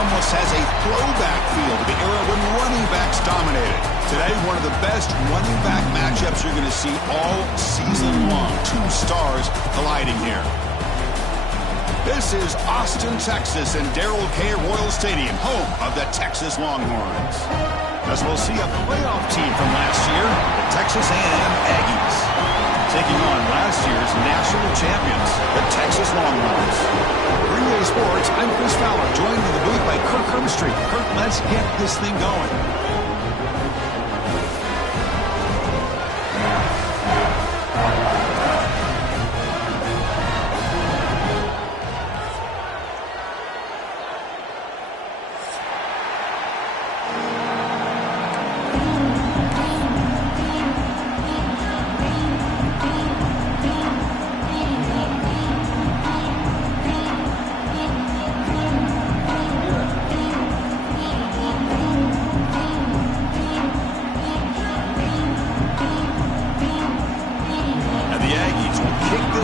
almost has a throwback feel to the era when running backs dominated. Today, one of the best running back matchups you're going to see all season long. Two stars colliding here. This is Austin, Texas, and Darrell K. Royal Stadium, home of the Texas Longhorns. As we'll see a playoff team from last year, the Texas A&M Aggies, taking on last year's national champions, the Texas Longhorns. For EA Sports, I'm Chris Fowler, joined in the booth by Kirk Herbstreit. Kirk, let's get this thing going.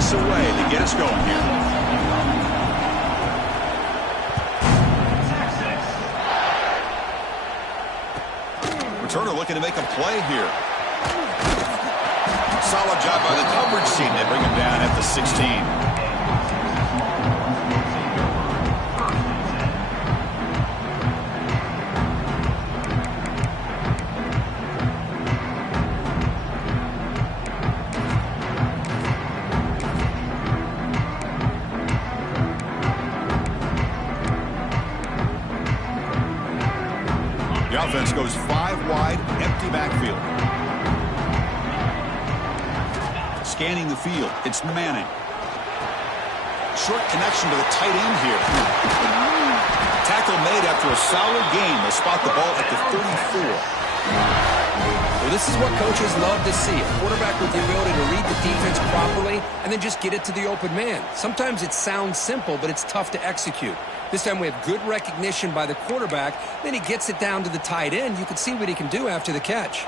Away to get us going here. Returner looking to make a play here. Solid job by the coverage team. They bring him down at the 16. The offense goes 5 wide, empty backfield. Scanning the field, it's Manning. Short connection to the tight end here. Tackle made after a solid gain. They'll spot the ball at the 34. Well, this is what coaches love to see. A quarterback with the ability to read the defense properly and then just get it to the open man. Sometimes it sounds simple, but it's tough to execute. This time we have good recognition by the quarterback. Then he gets it down to the tight end. You can see what he can do after the catch.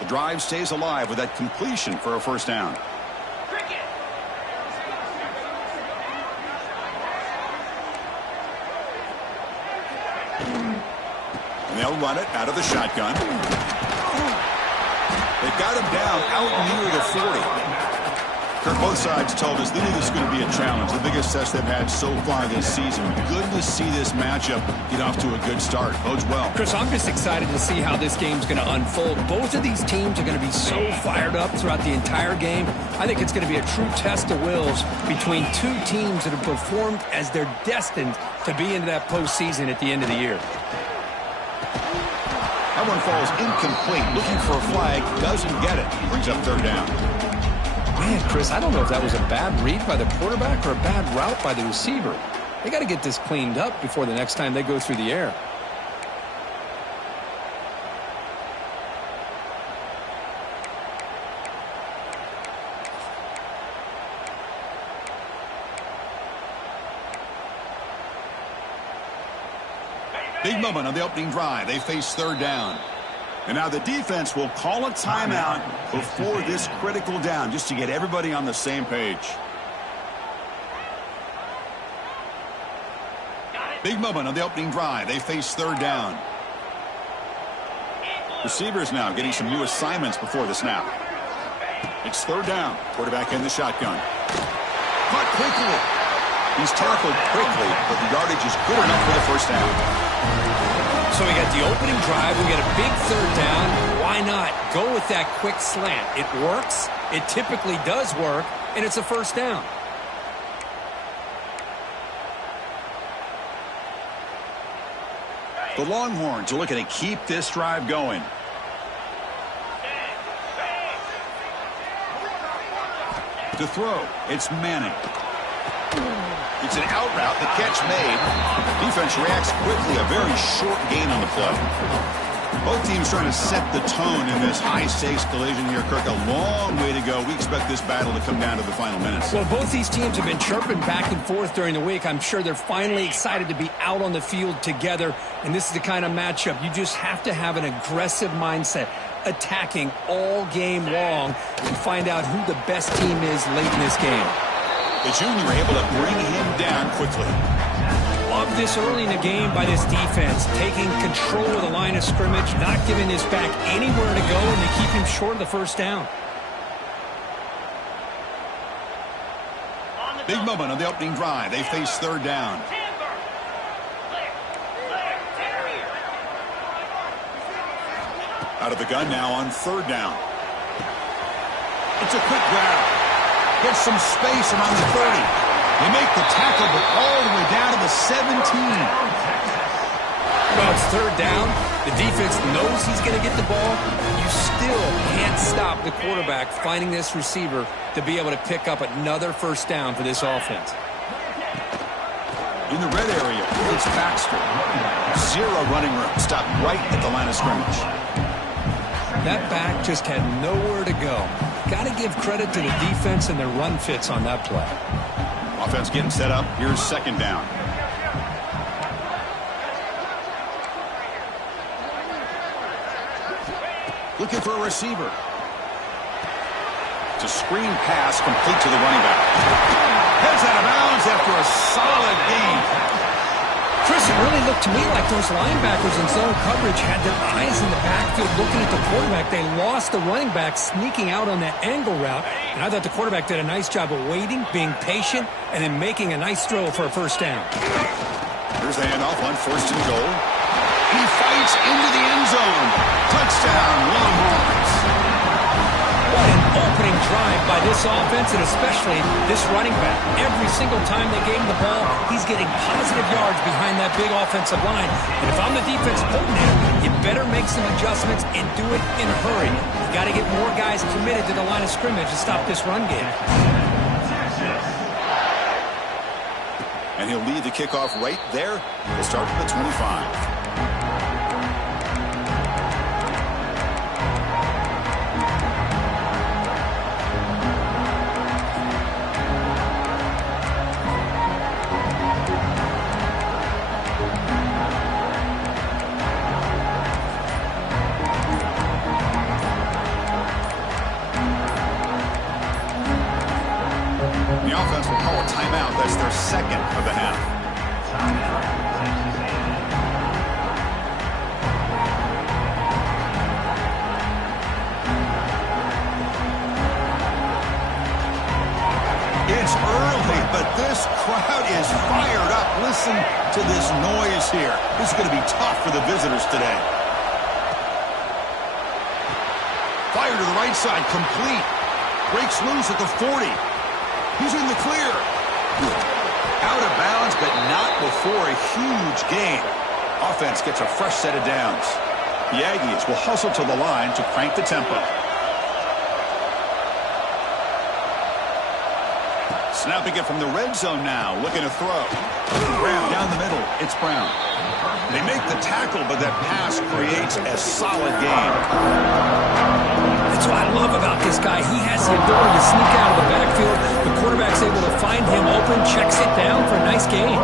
The drive stays alive with that completion for a first down. And they'll run it out of the shotgun. They've got him down out near the 40. Kirk, both sides told us they knew this was going to be a challenge, the biggest test they've had so far this season. Good to see this matchup get off to a good start. Bodes well. Chris, I'm just excited to see how this game's going to unfold. Both of these teams are going to be so fired up throughout the entire game. I think it's going to be a true test of wills between two teams that have performed as they're destined to be into that postseason at the end of the year. That one falls incomplete. Looking for a flag, doesn't get it. Brings up third down. Man, Chris, I don't know if that was a bad read by the quarterback or a bad route by the receiver. They got to get this cleaned up before the next time they go through the air. Big moment on the opening drive. They face third down. And now the defense will call a timeout before this critical down, just to get everybody on the same page. Big moment on the opening drive. They face third down. Receivers now getting some new assignments before the snap. It's third down. Quarterback in the shotgun. Caught quickly. He's tackled quickly, but the yardage is good enough for the first down. So we got the opening drive. We got a big third down. Why not go with that quick slant? It works. It typically does work, and it's a first down. The Longhorns are looking to keep this drive going. To throw, it's Manning. It's an out route, the catch made. Defense reacts quickly, a very short gain on the play. Both teams trying to set the tone in this high-stakes collision here, Kirk. A long way to go. We expect this battle to come down to the final minutes. Well, both these teams have been chirping back and forth during the week. I'm sure they're finally excited to be out on the field together, and this is the kind of matchup you just have to have an aggressive mindset, attacking all game long, and find out who the best team is late in this game. The junior able to bring him down quickly. love this early in the game by this defense, taking control of the line of scrimmage, not giving this back anywhere to go, and they keep him short of the first down. Big moment on the opening drive. They face third down. Out of the gun now on third down. It's a quick grab. Gets some space around the 30. They make the tackle, but all the way down to the 17. Well, it's third down. The defense knows he's going to get the ball. You still can't stop the quarterback finding this receiver to be able to pick up another first down for this offense. In the red area, it's Baxter. Zero running room. Stopped right at the line of scrimmage. That back just had nowhere to go. Got to give credit to the defense and their run fits on that play. Offense getting set up. Here's second down. Looking for a receiver. It's a screen pass complete to the running back. Heads out of bounds after a solid gain. Chris, it really looked to me like those linebackers in zone coverage had their eyes in the backfield looking at the quarterback. They lost the running back sneaking out on that angle route. And I thought the quarterback did a nice job of waiting, being patient, and then making a nice throw for a first down. Here's the handoff on first and goal. He fights into the end zone. Touchdown, Longhorns. What an opening drive by this offense, and especially this running back. Every single time they gave him the ball, he's getting positive yards behind that big offensive line. And if I'm the defense coordinator, you better make some adjustments and do it in a hurry. You got to get more guys committed to the line of scrimmage to stop this run game. And he'll lead the kickoff right there. We'll start at the 25. The offense will call a timeout. That's their second of the half. It's early, but this crowd is fired up. Listen to this noise here. This is going to be tough for the visitors today. Fire to the right side, complete. Breaks loose at the 40. He's in the clear. Out of bounds, but not before a huge gain. Offense gets a fresh set of downs. The Aggies will hustle to the line to crank the tempo. Snapping it from the red zone now. Looking to throw. Grab down the middle. It's Brown. They make the tackle, but that pass creates a solid gain. That's what I love about this guy. He has the ability to sneak out of the backfield. The quarterback's able to find him open, checks it down for a nice gain.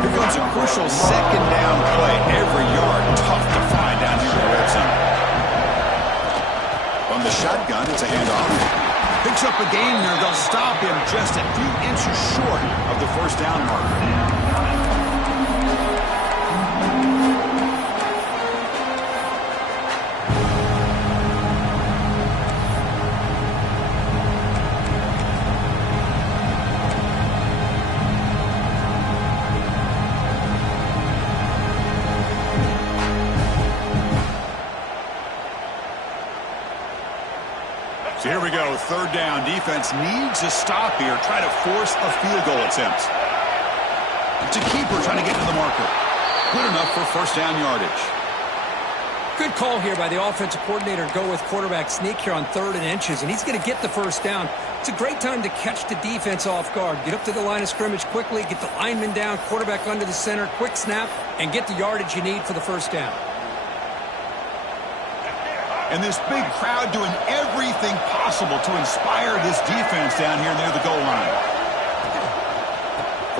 Here comes a crucial second down play. Every yard tough to find down here in the red zone. From the shotgun, it's a handoff. Picks up a gain there. They'll stop him just a few inches short of the first down marker. So here we go, third down. Defense needs a stop here. Try to force a field goal attempt. It's a keeper trying to get to the marker. Good enough for first down yardage. Good call here by the offensive coordinator to go with quarterback sneak here on 3rd and inches, and he's going to get the first down. It's a great time to catch the defense off guard. Get up to the line of scrimmage quickly, get the lineman down, quarterback under the center, quick snap, and get the yardage you need for the first down. And this big crowd doing everything possible to inspire this defense down here near the goal line.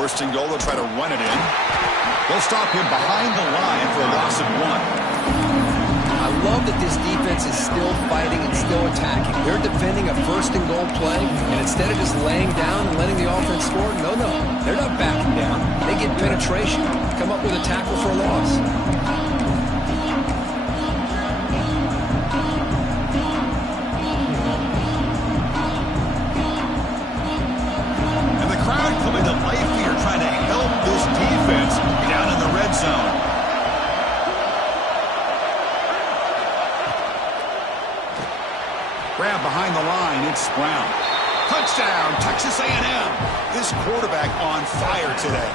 First and goal, they'll try to run it in. They'll stop him behind the line for a loss of 1. I love that this defense is still fighting and still attacking. They're defending a first and goal play, and instead of just laying down and letting the offense score, no, they're not backing down. They get penetration, come up with a tackle for a loss. And the crowd coming to life here, trying to help this defense down in the red zone. Grab behind the line, it's Brown. Touchdown, Texas A&M. This quarterback on fire today.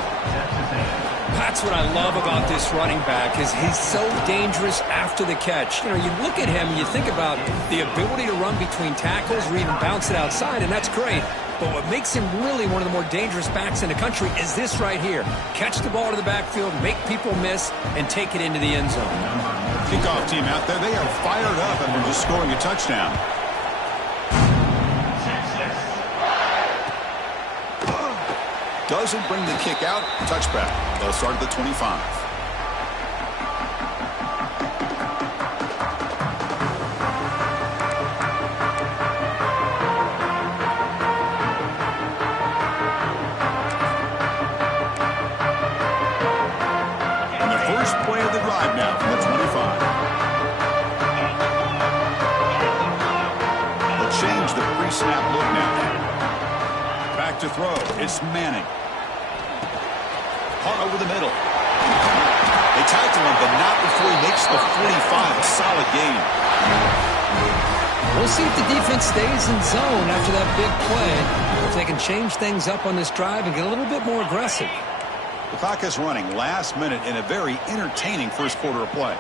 That's what I love about this running back is he's so dangerous after the catch. You know, you look at him and you think about the ability to run between tackles or even bounce it outside, and that's great. But what makes him really one of the more dangerous backs in the country is this right here. Catch the ball to the backfield, make people miss, and take it into the end zone. Kickoff team out there, they are fired up after just scoring a touchdown. Doesn't bring the kick out. Touchback. They'll start at the 25. And the first play of the drive now from the 25. They'll change the pre-snap look now. Back to throw. It's Manning. Caught over the middle. They tackle him, but not before he makes the 45. A solid gain. We'll see if the defense stays in zone after that big play. If they can change things up on this drive and get a little bit more aggressive. The clock is running last minute in a very entertaining first quarter of play.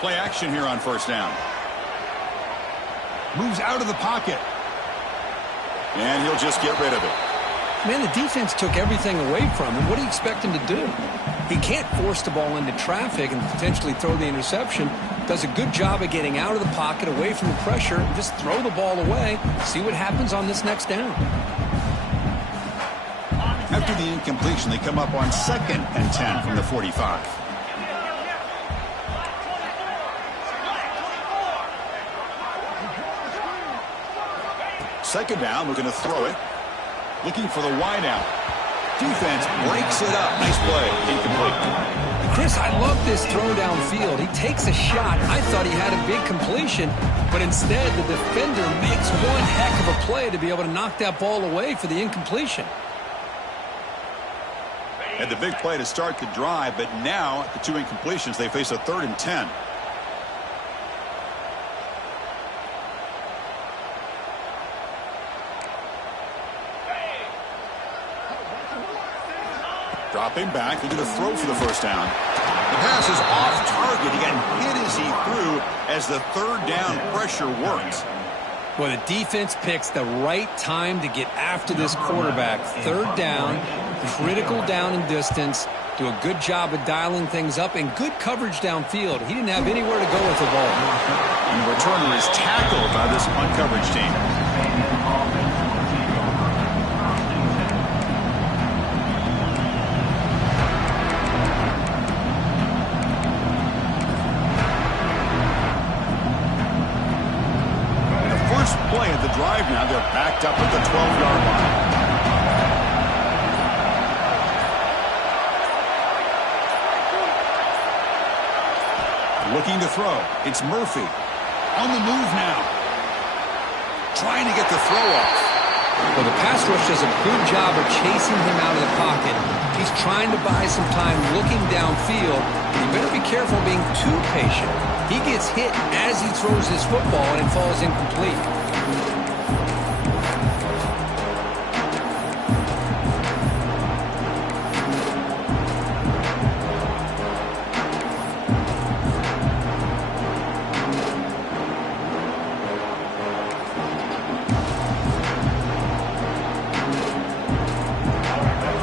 Play action here on first down. Moves out of the pocket. And he'll just get rid of it. Man, the defense took everything away from him. What do you expect him to do? He can't force the ball into traffic and potentially throw the interception. Does a good job of getting out of the pocket, away from the pressure, and just throw the ball away. See what happens on this next down. After the incompletion, they come up on 2nd and 10 from the 45. Second down, looking to throw it. Looking for the wide out. Defense breaks it up. Nice play. Incomplete. Chris, I love this throw downfield. He takes a shot. I thought he had a big completion, but instead the defender makes one heck of a play to be able to knock that ball away for the incompletion. Had the big play to start the drive, but now the 2 incompletions, they face a 3rd and 10. Dropping back, looking to throw for the first down. The pass is off target. He got hit as he threw as the 3rd down pressure works. Well, the defense picks the right time to get after this quarterback. 3rd down, critical down and distance. Do a good job of dialing things up and good coverage downfield. He didn't have anywhere to go with the ball. And the returner is tackled by this punt coverage team. Play at the drive now. They're backed up at the 12-yard line. Looking to throw. It's Murphy. On the move now. Trying to get the throw off. Well, the pass rush does a good job of chasing him out of the pocket. He's trying to buy some time looking downfield. You better be careful being too patient. He gets hit as he throws his football and it falls incomplete.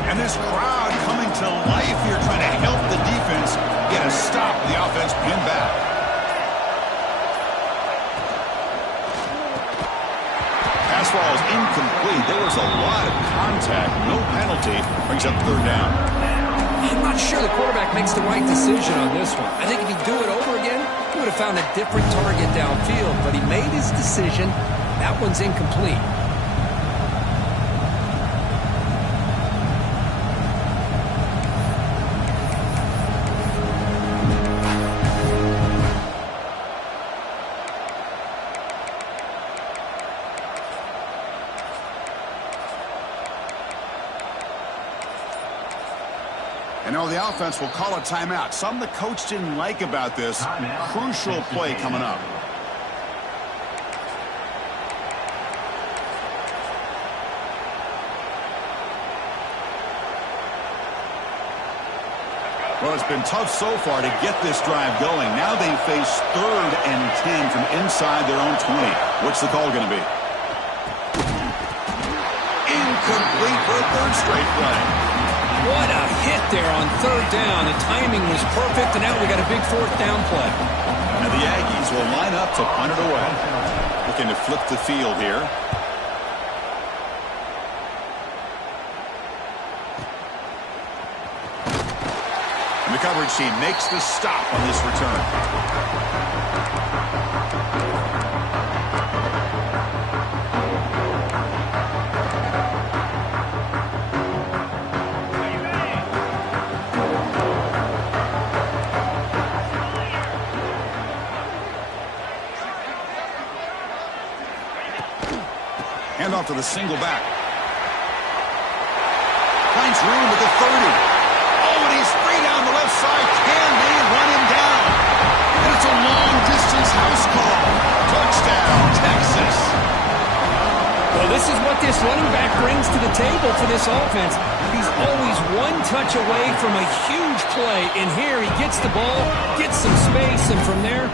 And this crowd coming to life here, trying to help the defense get a stop. The offense pinned back. a lot of contact. No penalty. Brings up third down. I'm not sure the quarterback makes the right decision on this one. I think if he'd do it over again, he would have found a different target downfield. But he made his decision. That one's incomplete. And now the offense will call a timeout. Something the coach didn't like about this. Crucial play coming up. Well, it's been tough so far to get this drive going. Now they face 3rd and 10 from inside their own 20. What's the call going to be? Incomplete for a 3rd straight play. What a hit there on 3rd down. The timing was perfect, and now we got a big 4th down play. And the Aggies will line up to punt it away. Looking to flip the field here. And the coverage team makes the stop on this return. Handoff to the single back. Finds room at the 30. Oh, and he's free down the left side. Can they run him down? And it's a long-distance house call. Touchdown, Texas. Well, this is what this running back brings to the table for this offense. He's always one touch away from a huge play. And here he gets the ball, gets some space, and from there,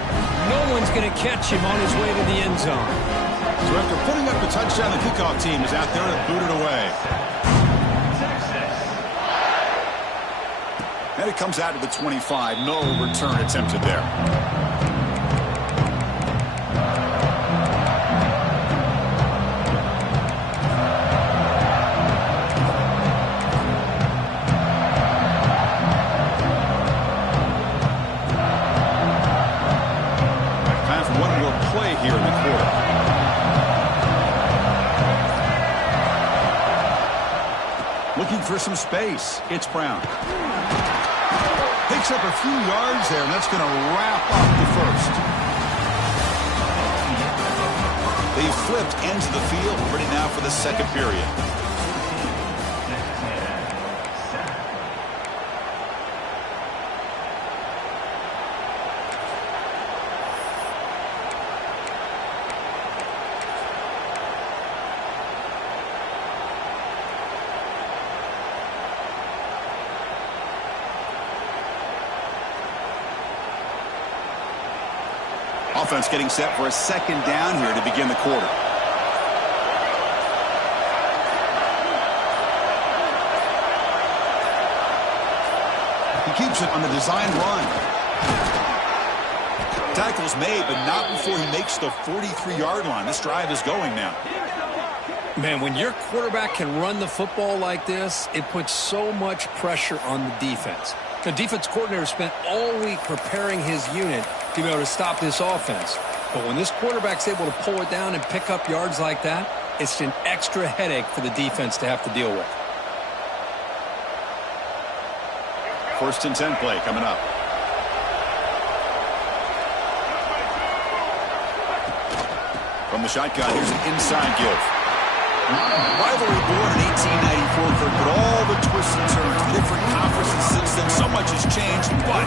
no one's going to catch him on his way to the end zone. So after putting up the touchdown, the kickoff team is out there to boot it away. And it comes out to the 25. No return attempted there. Time for one more play here in the quarter. Looking for some space. It's Brown. Picks up a few yards there, and that's going to wrap up the first. They flipped ends of the field, ready now for the second period. Offense getting set for a second down here to begin the quarter. He keeps it on the design run. Tackle's made, but not before he makes the 43-yard line. This drive is going now. Man, when your quarterback can run the football like this, it puts so much pressure on the defense. The defense coordinator spent all week preparing his unit to be able to stop this offense. But when this quarterback's able to pull it down and pick up yards like that, it's an extra headache for the defense to have to deal with. 1st and 10 play coming up. From the shotgun, here's an inside give. Rivalry born in 1894, Kirk, but all the twists and turns, the different conferences since then, so much has changed, but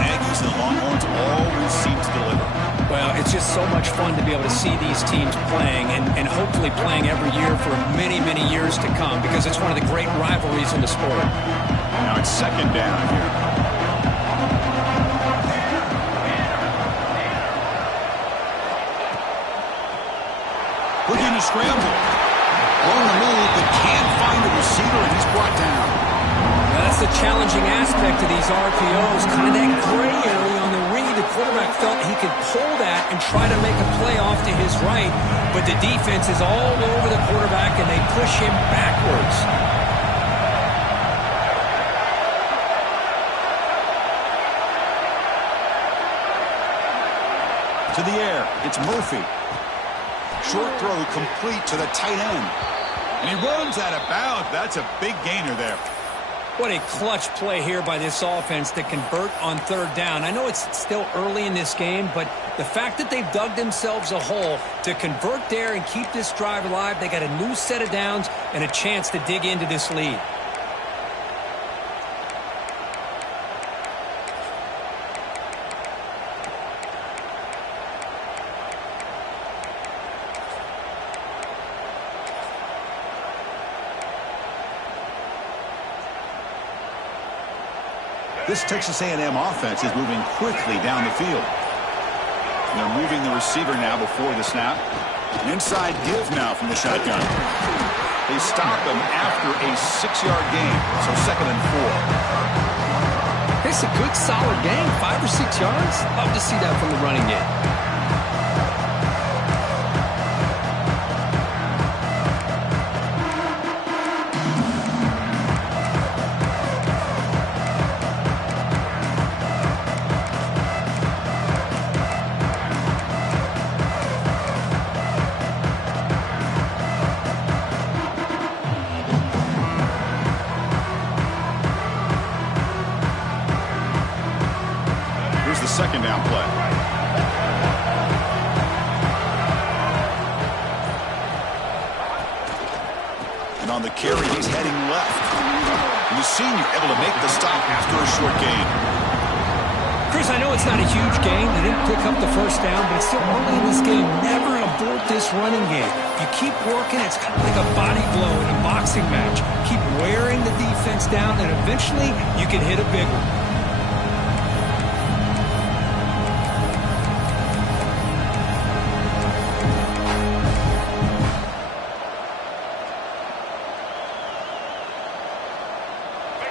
Aggies and the Longhorns always seem to deliver. Well, it's just so much fun to be able to see these teams playing and hopefully playing every year for many, many years to come because it's one of the great rivalries in the sport. Now it's second down here. Looking to scramble. On the move, but can't find a receiver, and he's brought down. Now, that's the challenging aspect of these RPOs, kind of that gray area on the read. If quarterback felt he could pull that and try to make a play off to his right, but the defense is all over the quarterback, and they push him backwards. To the air, it's Murphy. Short throw complete to the tight end. And he runs out of bounds. That's a big gainer there. What a clutch play here by this offense to convert on third down. I know it's still early in this game, but the fact that they've dug themselves a hole to convert there and keep this drive alive, they got a new set of downs and a chance to dig into this lead. This Texas A&M offense is moving quickly down the field. And they're moving the receiver now before the snap. An inside give now from the shotgun. They stop him after a 6-yard gain, so 2nd and 4. It's a good, solid gain, 5 or 6 yards. Love to see that from the running game. Second down play. And on the carry, he's heading left. And the senior able to make the stop after a short gain. Chris, I know it's not a huge gain. They didn't pick up the first down, but it's still early in this game. Never abort this running game. You keep working. It's kind of like a body blow in a boxing match. Keep wearing the defense down, and eventually you can hit a big one.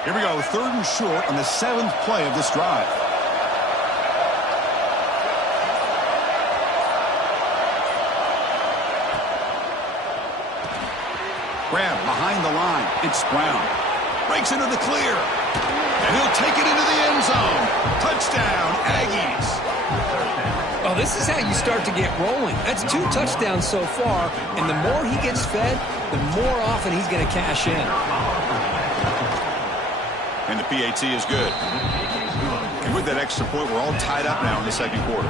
Here we go, 3rd and short on the 7th play of this drive. Grab behind the line. It's Brown. Breaks into the clear. And he'll take it into the end zone. Touchdown, Aggies. Well, this is how you start to get rolling. That's 2 touchdowns so far, and the more he gets fed, the more often he's going to cash in. And the PAT is good. And with that extra point, we're all tied up now in the second quarter.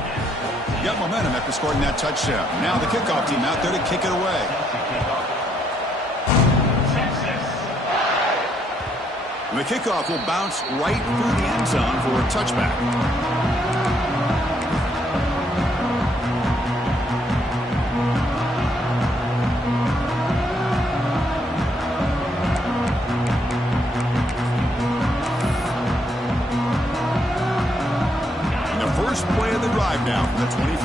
Got momentum after scoring that touchdown. Now the kickoff team out there to kick it away. And the kickoff will bounce right through the end zone for a touchback. First play of the drive now from the 25.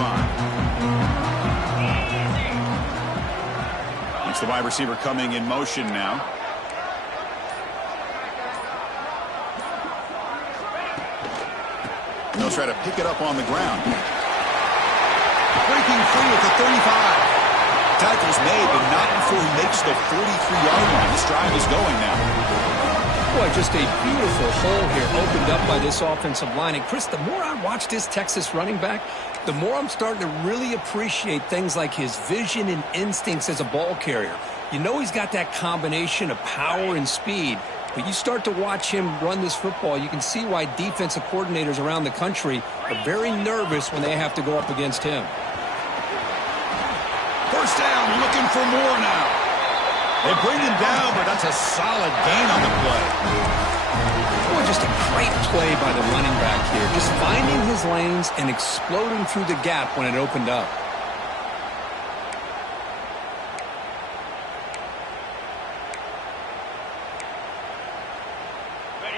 It's the wide receiver coming in motion now. And they'll try to pick it up on the ground. Breaking free at the 35. Tackle's made, but not before he makes the 43-yard line. This drive is going now. Boy, just a beautiful hole here opened up by this offensive line. And, Chris, the more I watch this Texas running back, the more I'm starting to really appreciate things like his vision and instincts as a ball carrier. You know he's got that combination of power and speed, but you start to watch him run this football, you can see why defensive coordinators around the country are very nervous when they have to go up against him. First down, looking for more now. They bring him down, but that's a solid gain on the play. Boy, just a great play by the running back here. Just finding his lanes and exploding through the gap when it opened up.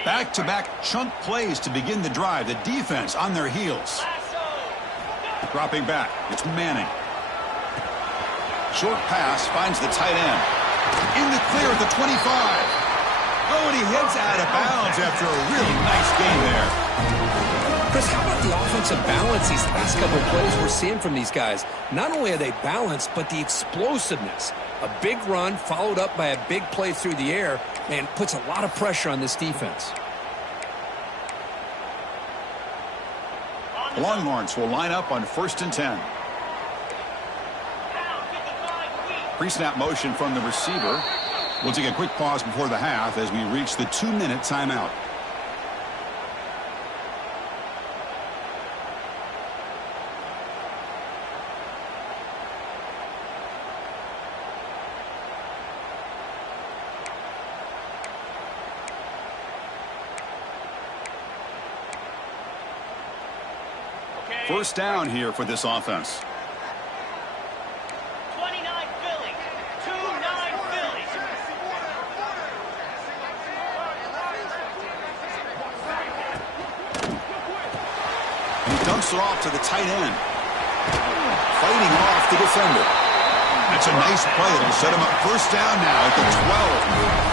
Back-to-back chunk plays to begin the drive. The defense on their heels. Dropping back. It's Manning. Short pass finds the tight end. In the clear at the 25. Oh, and he heads out of bounds after a really nice gain there. Chris, how about the offensive balance these last couple of plays we're seeing from these guys? Not only are they balanced, but the explosiveness. A big run followed up by a big play through the air, and puts a lot of pressure on this defense. Longhorns will line up on 1st and 10. Pre-snap motion from the receiver. We'll take a quick pause before the half as we reach the 2-minute timeout. First down here for this offense. 29 Phillies. 2-9 Phillies. And he dumps it off to the tight end. Fighting off the defender. That's a nice play. It'll set him up first down now at the 12.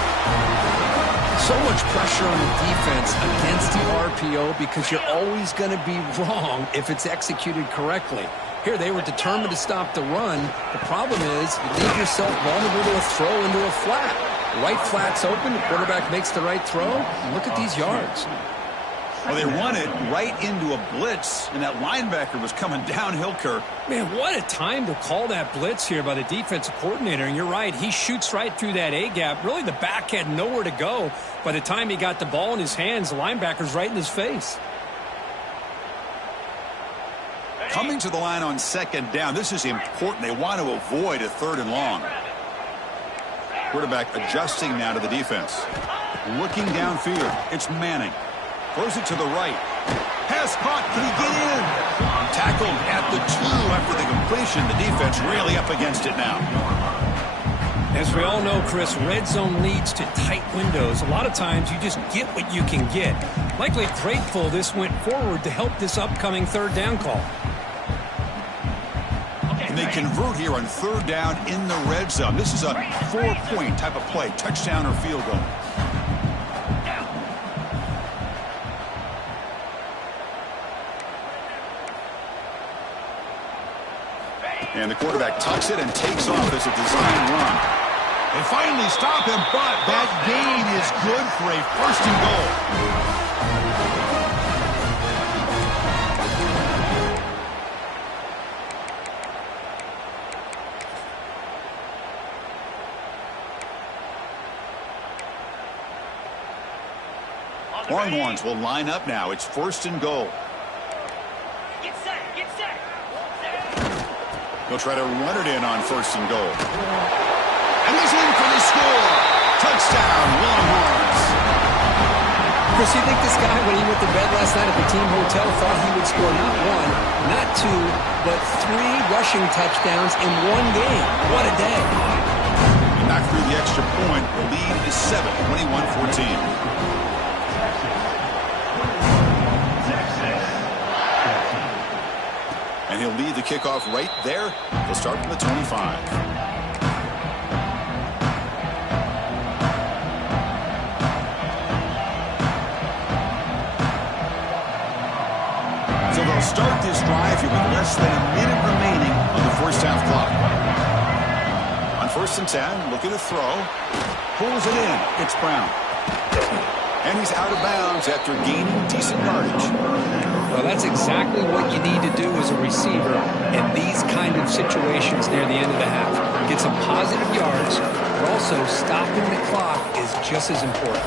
So much pressure on the defense against the RPO because you're always going to be wrong if it's executed correctly. Here, they were determined to stop the run. The problem is you leave yourself vulnerable to a throw into a flat. The right flat's open. The quarterback makes the right throw. Look at these yards. Well, they run it right into a blitz, and that linebacker was coming downhill, Kirk. Man, what a time to call that blitz here by the defensive coordinator. And you're right, he shoots right through that A-gap. Really, the back had nowhere to go. By the time he got the ball in his hands, the linebacker's right in his face. Coming to the line on 2nd down. This is important. They want to avoid a 3rd and long. Quarterback adjusting now to the defense. Looking downfield. It's Manning. Throws it to the right. Pass caught. Can he get in? Tackled at the 2 after the completion. The defense really up against it now. As we all know, Chris, red zone leads to tight windows. A lot of times you just get what you can get. Likely grateful this went forward to help this upcoming 3rd down call. And they convert here on 3rd down in the red zone. This is a 4-point type of play. Touchdown or field goal. And the quarterback tucks it and takes off as a design run. They finally stop him, but that gain is good for a 1st and goal. Longhorns will line up now. It's 1st and goal. Get set. Get set. He'll try to run it in on 1st and goal. And he's in for the score. Touchdown, Longhorns. Chris, you think this guy, when he went to bed last night at the team hotel, thought he would score not 1, not 2, but 3 rushing touchdowns in one game? What a day. Knock through the extra point. The lead is 7, 21-14. And he'll lead the kickoff right there. He'll start from the 25. So they'll start this drive here with less than a minute remaining on the 1st half clock. On 1st and 10, look at the throw. Pulls it in. It's Brown. And he's out of bounds after gaining decent yardage. Well, that's exactly what you need to do as a receiver in these kind of situations near the end of the half. Get some positive yards, but also stopping the clock is just as important.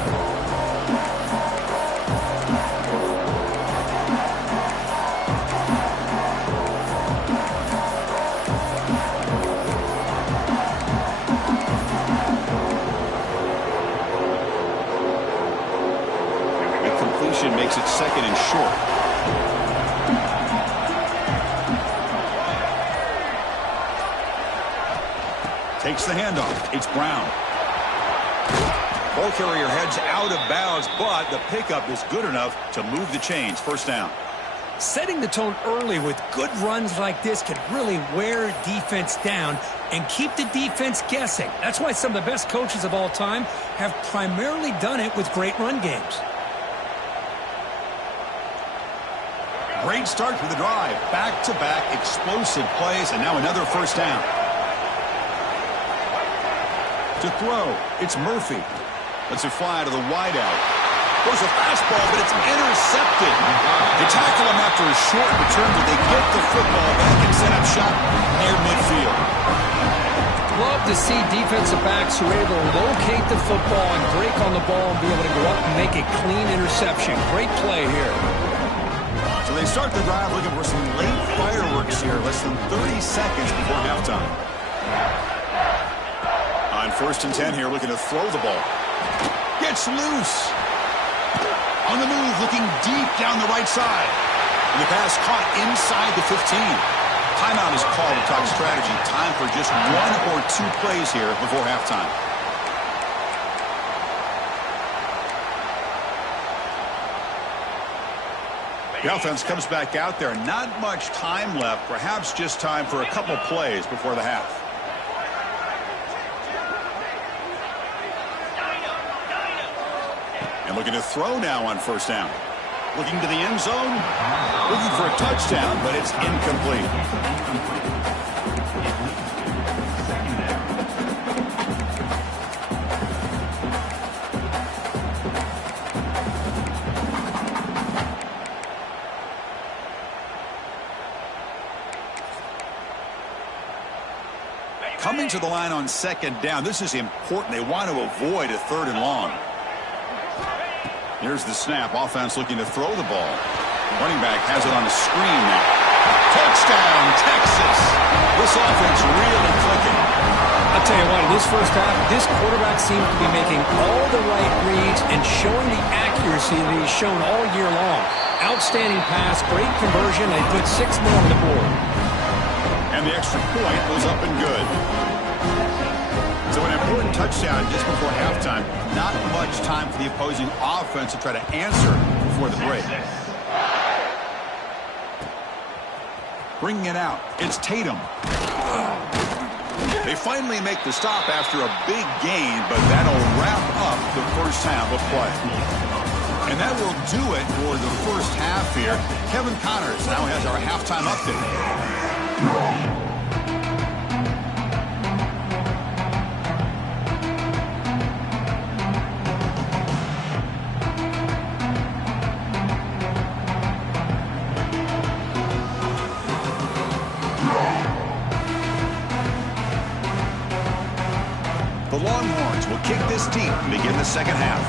Makes it 2nd and short. Takes the handoff. It's Brown. Ball carrier heads out of bounds, but the pickup is good enough to move the chains. 1st down. Setting the tone early with good runs like this can really wear defense down and keep the defense guessing. That's why some of the best coaches of all time have primarily done it with great run games. Great start to the drive. Back-to-back explosive plays, and now another first down. To throw, it's Murphy. Lets it fly to the wideout. Goes a fastball, but it's intercepted. They tackle him after a short return, but they get the football back and set up shop near midfield. Love to see defensive backs who are able to locate the football and break on the ball and be able to go up and make a clean interception. Great play here. So they start the drive looking for some late fireworks here, less than 30 seconds before halftime. On 1st and 10 here, looking to throw the ball. Gets loose. On the move, looking deep down the right side. And the pass caught inside the 15. Timeout is called to talk strategy. Time for just 1 or 2 plays here before halftime. The offense comes back out there. Not much time left. Perhaps just time for a couple plays before the half. And looking to throw now on 1st down. Looking to the end zone. Looking for a touchdown, but it's incomplete. Coming to the line on 2nd down. This is important. They want to avoid a 3rd and long. Here's the snap. Offense looking to throw the ball. Running back has it on the screen now. Touchdown, Texas. This offense really clicking. I'll tell you what, in this first half, this quarterback seems to be making all the right reads and showing the accuracy that he's shown all year long. Outstanding pass, great conversion. They put 6 more on the board. And the extra point was up and good. So an important touchdown just before halftime. Not much time for the opposing offense to try to answer before the break. Bringing it out, it's Tatum. They finally make the stop after a big gain, but that'll wrap up the first half of play. And that will do it for the first half here. Kevin Connors now has our halftime update. The Longhorns will kick this deep and begin the second half.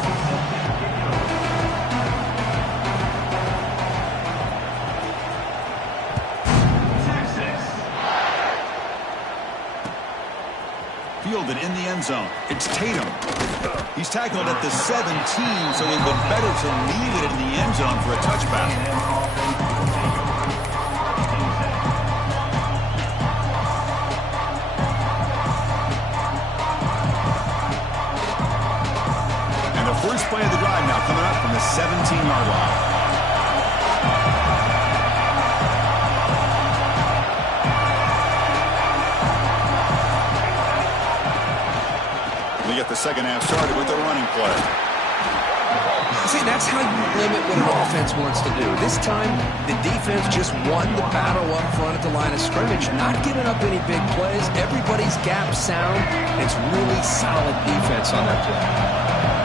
Fielded in the end zone. It's Tatum. He's tackled at the 17, so it would be better to leave it in the end zone for a touchback. First play of the drive now coming up from the 17-yard line. We get the second half started with a running play. See, that's how you limit what an offense wants to do. This time, the defense just won the battle up front at the line of scrimmage, not giving up any big plays. Everybody's gap sound. It's really solid defense on that play.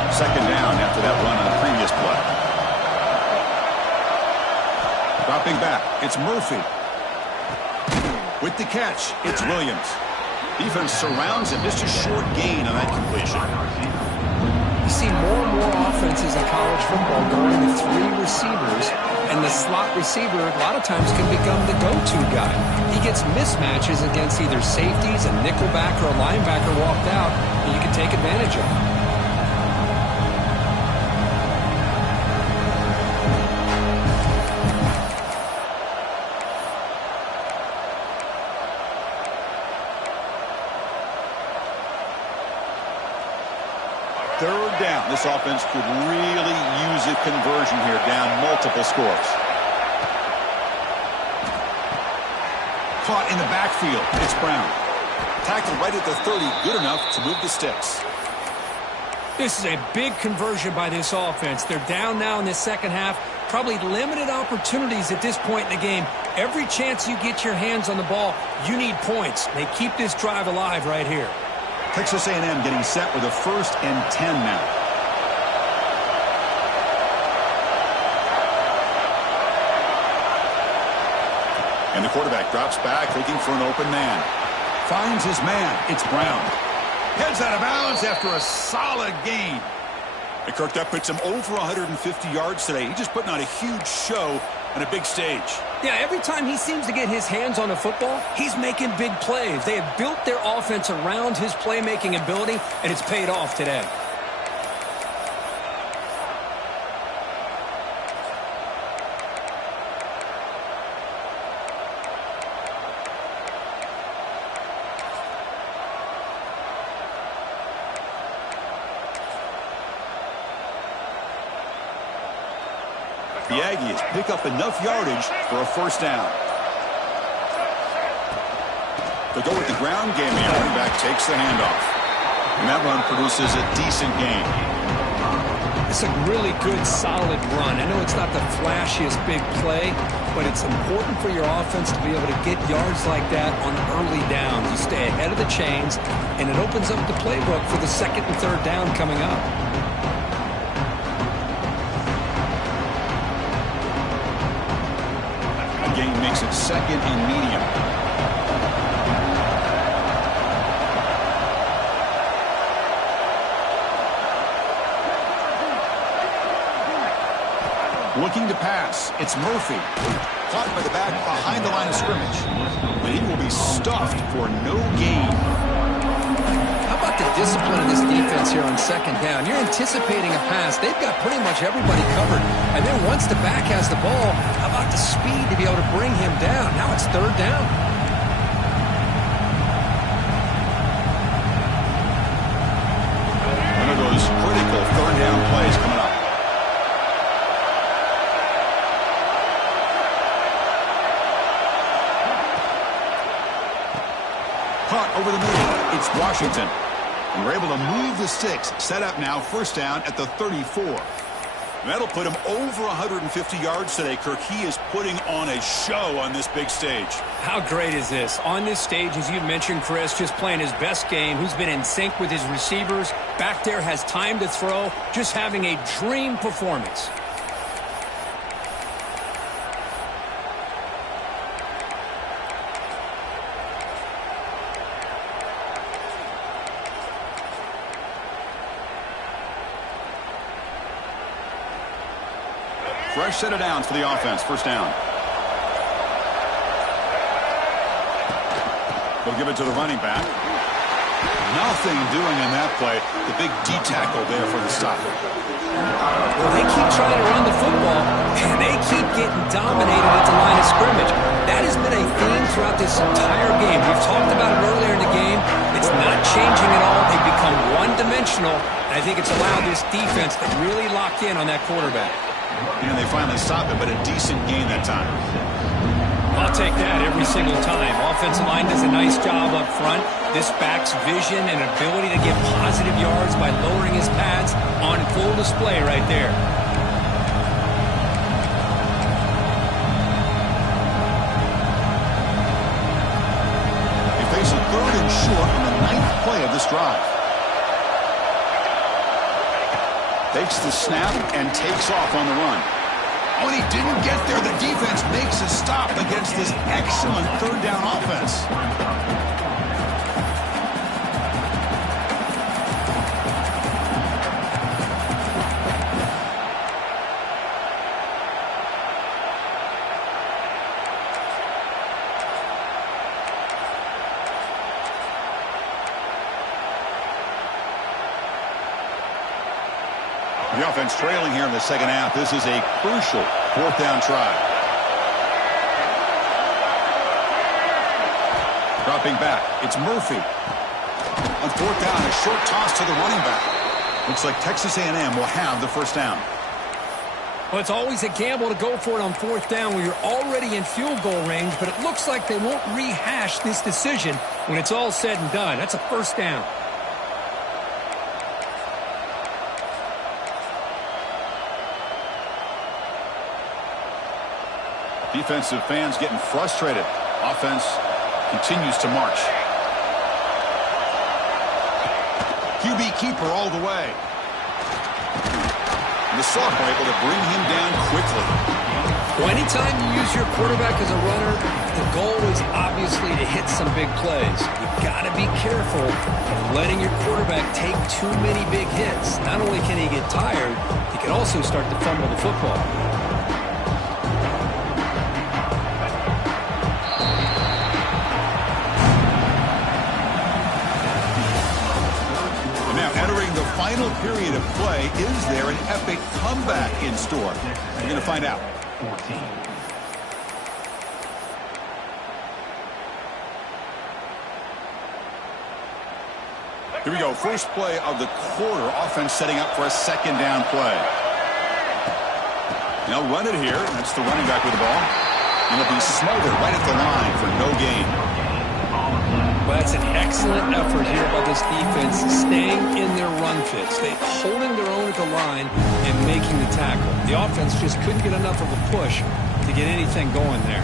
Second down after that run on the previous play. Dropping back, it's Murphy. With the catch, it's Williams. Defense surrounds him. Just a short gain on that completion. You see more and more offenses in college football going with 3 receivers, and the slot receiver a lot of times can become the go-to guy. He gets mismatches against either safeties, a nickelback, or a linebacker walked out, and you can take advantage of it. Third down. This offense could really use a conversion here, down multiple scores. Caught in the backfield. It's Brown. Tackled right at the 30. Good enough to move the sticks. This is a big conversion by this offense. They're down now in the second half. Probably limited opportunities at this point in the game. Every chance you get your hands on the ball, you need points. They keep this drive alive right here. Texas A&M getting set with a 1st and 10 now. And the quarterback drops back looking for an open man. Finds his man. It's Brown. Heads out of bounds after a solid gain. And Kirk, that puts him over 150 yards today. He's just putting on a huge show on a big stage. Yeah, every time he seems to get his hands on the football, he's making big plays. They have built their offense around his playmaking ability, and it's paid off today. The Aggies pick up enough yardage for a 1st down. They go with the ground game. The running back takes the handoff. And that run produces a decent gain. It's a really good, solid run. I know it's not the flashiest big play, but it's important for your offense to be able to get yards like that on early downs. You stay ahead of the chains, and it opens up the playbook for the 2nd and 3rd down coming up. Gain makes it 2nd and medium. Looking to pass. It's Murphy. Caught by the back behind the line of scrimmage. But he will be stuffed for no gain. How about the discipline of this defense here on 2nd down? You're anticipating a pass. They've got pretty much everybody covered. And then once the back has the ball, how about the speed to be able to bring him down? Now it's 3rd down. One of those critical 3rd down plays coming up. Caught over the middle. It's Washington. And we're able to move the sticks. Set up now, 1st down at the 34. And that'll put him over 150 yards today, Kirk. He is putting on a show on this big stage. How great is this? On this stage, as you mentioned, Chris, just playing his best game. Who's been in sync with his receivers. Back there has time to throw. Just having a dream performance. Fresh set of downs for the offense. 1st down. They'll give it to the running back. Nothing doing in that play. The big D tackle there for the stop. Well, they keep trying to run the football, and they keep getting dominated at the line of scrimmage. That has been a theme throughout this entire game. We've talked about it earlier in the game. It's not changing at all. They've become one-dimensional, and I think it's allowed this defense to really lock in on that quarterback. And they finally stop it, but a decent gain that time. I'll take that every single time. Offensive line does a nice job up front. This back's vision and ability to get positive yards by lowering his pads on full display right there. They face a 3rd and short on the 9th play of this drive. Takes the snap and takes off on the run. When he didn't get there, the defense makes a stop against this excellent 3rd down offense. The offense trailing here in the 2nd half. This is a crucial 4th down try. Dropping back. It's Murphy. On 4th down, a short toss to the running back. Looks like Texas A&M will have the 1st down. Well, it's always a gamble to go for it on 4th down when you're already in field goal range, but it looks like they won't rehash this decision when it's all said and done. That's a 1st down. Defensive fans getting frustrated. Offense continues to march. QB keeper all the way. And the sophomore able to bring him down quickly. Well, anytime you use your quarterback as a runner, the goal is obviously to hit some big plays. You've got to be careful of letting your quarterback take too many big hits. Not only can he get tired, he can also start to fumble the football. Final period of play. Is there an epic comeback in store? We're going to find out. Here we go. First play of the quarter. Offense setting up for a second down play. They'll run it here. That's the running back with the ball. And it'll be smothered right at the line for no gain. Well, that's an excellent effort here by this defense, staying in their run fits. They're holding their own at the line and making the tackle. The offense just couldn't get enough of a push to get anything going there.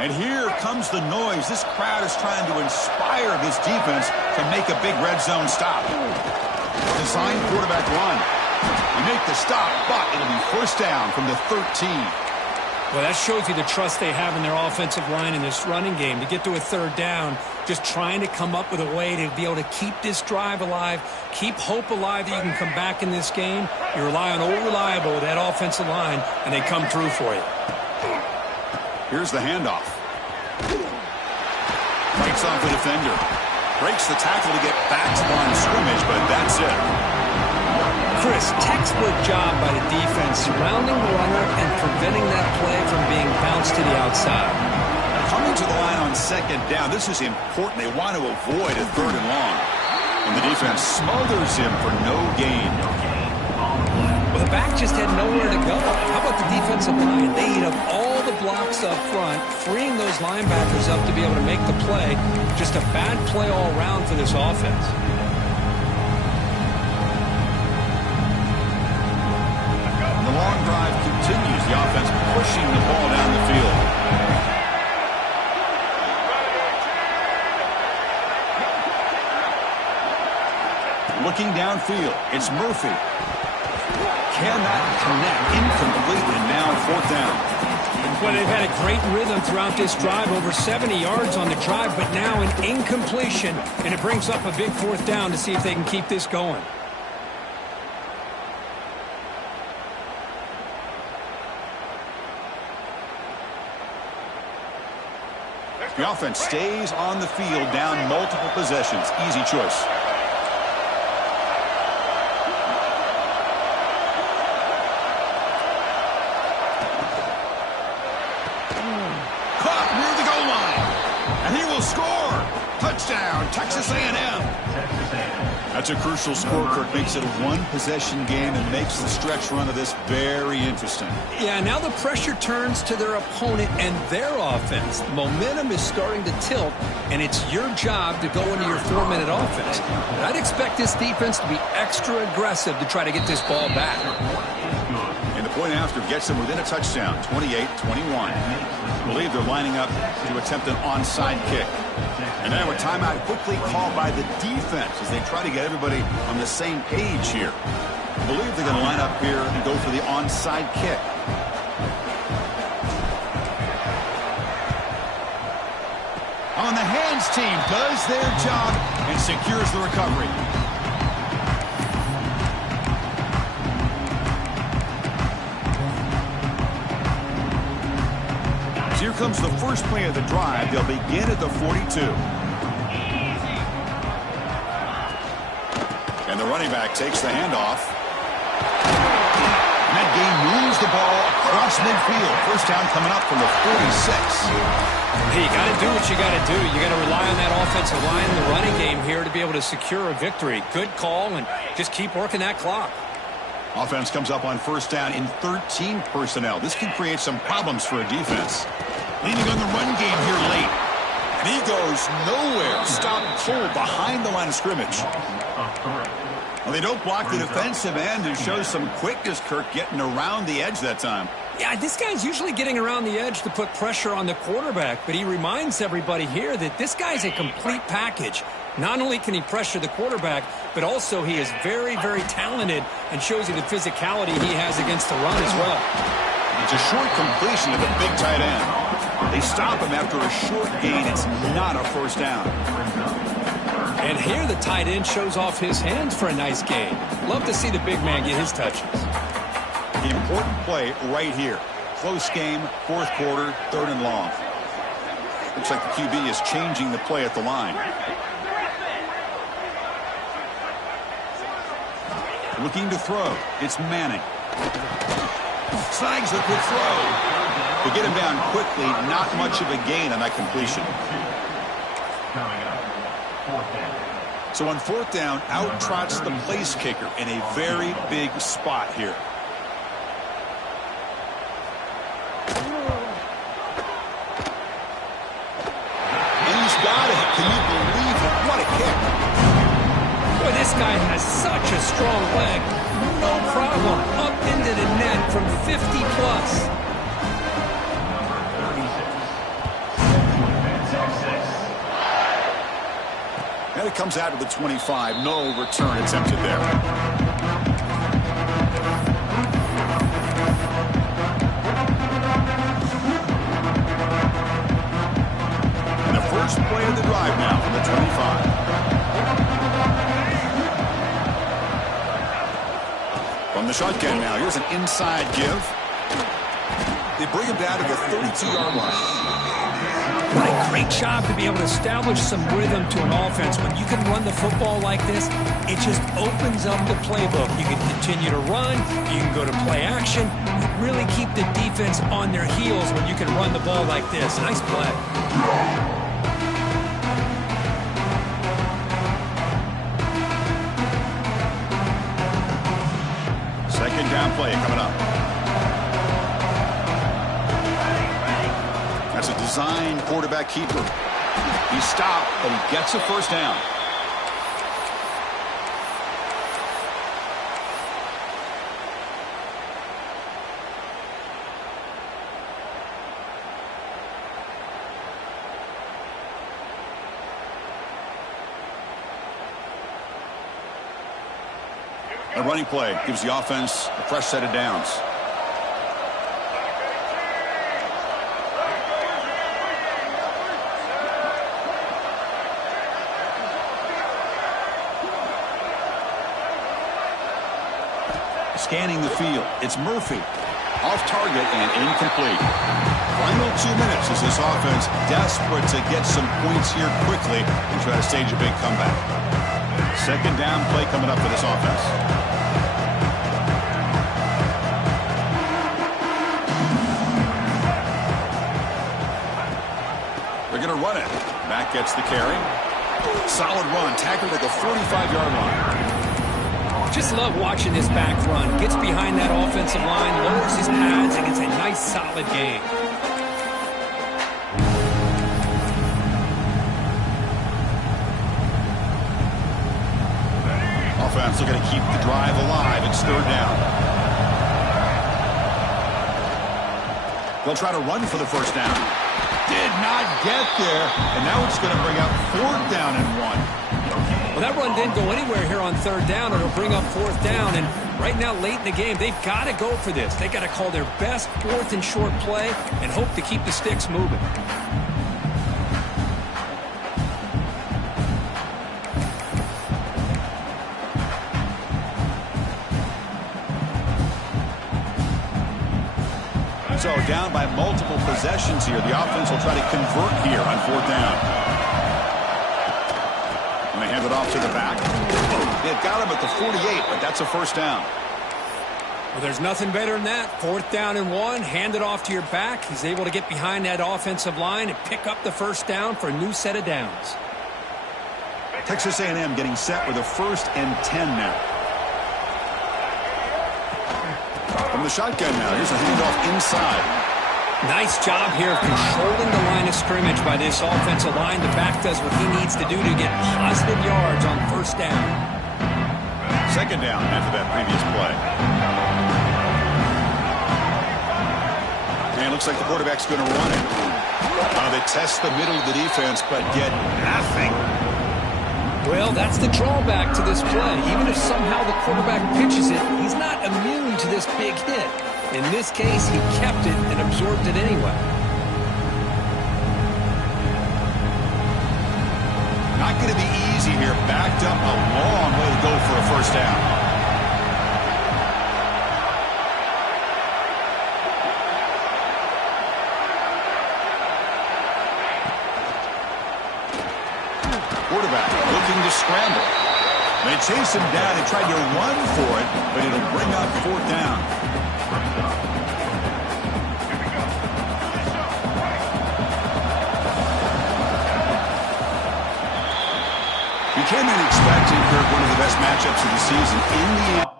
And here comes the noise. This crowd is trying to inspire this defense to make a big red zone stop. Design quarterback run. They make the stop, but it'll be first down from the 13. Well, that shows you the trust they have in their offensive line in this running game. To get to a third down, just trying to come up with a way to be able to keep this drive alive, keep hope alive that you can come back in this game. You rely on old reliable with that offensive line, and they come through for you. Here's the handoff. Breaks off the defender. Breaks the tackle to get back to line of scrimmage, but that's it. Chris, textbook job by the defense, surrounding the runner and preventing that play from being bounced to the outside. Coming to the line on second down, this is important. They want to avoid a third and long. And the defense smothers him for no gain. Well, the back just had nowhere to go. How about the defensive line? They eat up all the blocks up front, freeing those linebackers up to be able to make the play. Just a bad play all around for this offense. The long drive continues. The offense pushing the ball down the field. Looking downfield, it's Murphy. Cannot connect, incomplete, and now fourth down. Well, they've had a great rhythm throughout this drive, over 70 yards on the drive, but now an incompletion, and it brings up a big fourth down to see if they can keep this going. The offense stays on the field, down multiple possessions. Easy choice. Caught near the goal line. And he will score. Touchdown, Texas A&M. That's a crucial score, Kirk. Makes it a one-possession game and makes the stretch run of this very interesting. Yeah, now the pressure turns to their opponent and their offense. The momentum is starting to tilt, and it's your job to go into your 4-minute offense. But I'd expect this defense to be extra aggressive to try to get this ball back. And the point after gets them within a touchdown, 28-21. I believe they're lining up to attempt an onside kick. And now a timeout quickly called by the defense as they try to get everybody on the same page here. I believe they're going to line up here and go for the onside kick. On the hands team does their job and secures the recovery. Here comes the first play of the drive. They'll begin at the 42. And the running back takes the handoff. And that game moves the ball across midfield. First down coming up from the 46. Hey, you got to do what you got to do. You got to rely on that offensive line in the running game here to be able to secure a victory. Good call, and just keep working that clock. Offense comes up on first down in 13 personnel. This can create some problems for a defense. Leaning on the run game here late. And he goes nowhere. Stop cold behind the line of scrimmage. Well, they don't block the defensive end and show some quickness, Kirk, getting around the edge that time. Yeah, this guy's usually getting around the edge to put pressure on the quarterback, but he reminds everybody here that this guy's a complete package. Not only can he pressure the quarterback, but also he is very, very talented and shows you the physicality he has against the run as well. It's a short completion to the big tight end. They stop him after a short gain. It's not a first down. And here the tight end shows off his hands for a nice gain. Love to see the big man get his touches. The important play right here. Close game, fourth quarter, 3rd and long. Looks like the QB is changing the play at the line. Looking to throw. It's Manning. Snags the quick throw. To get him down quickly, not much of a gain on that completion. So on 4th down, out trots the place kicker in a very big spot here. And he's got it. Can you believe it? What a kick. Boy, this guy has such a strong leg. No problem. Up into the net from 50 plus. And it comes out to the 25. No return attempted there. And the first play of the drive now from the 25. From the shotgun now, here's an inside give. They bring him down to the 32-yard line. What a great job to be able to establish some rhythm to an offense. When you can run the football like this, it just opens up the playbook. You can continue to run. You can go to play action. You really keep the defense on their heels when you can run the ball like this. Nice play. Second down play coming up. That's a design quarterback keeper. He stopped, but he gets a first down. A running play gives the offense a fresh set of downs. Scanning the field. It's Murphy. Off target and incomplete. Final 2 minutes as this offense desperate to get some points here quickly and try to stage a big comeback. Second down play coming up for this offense. They're going to run it. Matt gets the carry. Solid run. Tackled at the 45-yard line. Just love watching this back run. Gets behind that offensive line, lowers his pads, and gets a nice solid gain. Offense looking to keep the drive alive. It's 3rd down. They'll try to run for the first down. Did not get there, and now it's going to bring up 4th down and 1. Well, that run didn't go anywhere here on 3rd down. It'll bring up 4th down, and right now, late in the game, they've got to go for this. They've got to call their best 4th and short play and hope to keep the sticks moving. So down by multiple possessions here. The offense will try to convert here on 4th down. And they hand it off to the back. They've got him at the 48, but that's a first down. Well, there's nothing better than that. 4th down and 1, hand it off to your back. He's able to get behind that offensive line and pick up the first down for a new set of downs. Texas A&M getting set with a 1st and 10 now. From the shotgun now, here's a handoff inside. Nice job here of controlling the line of scrimmage by this offensive line. The back does what he needs to do to get positive yards on first down. Second down after that previous play. And it looks like the quarterback's going to run it. They test the middle of the defense, but get nothing. Well, that's the drawback to this play. Even if somehow the quarterback pitches it, he's not immune to this big hit. In this case, he kept it and absorbed it anyway. Not going to be easy here. Backed up a long way to go for a first down. Quarterback looking to scramble. They chase him down and tried to run for it, but it'll bring up fourth down. You came in expecting, Kirk, one of the best matchups of the season in the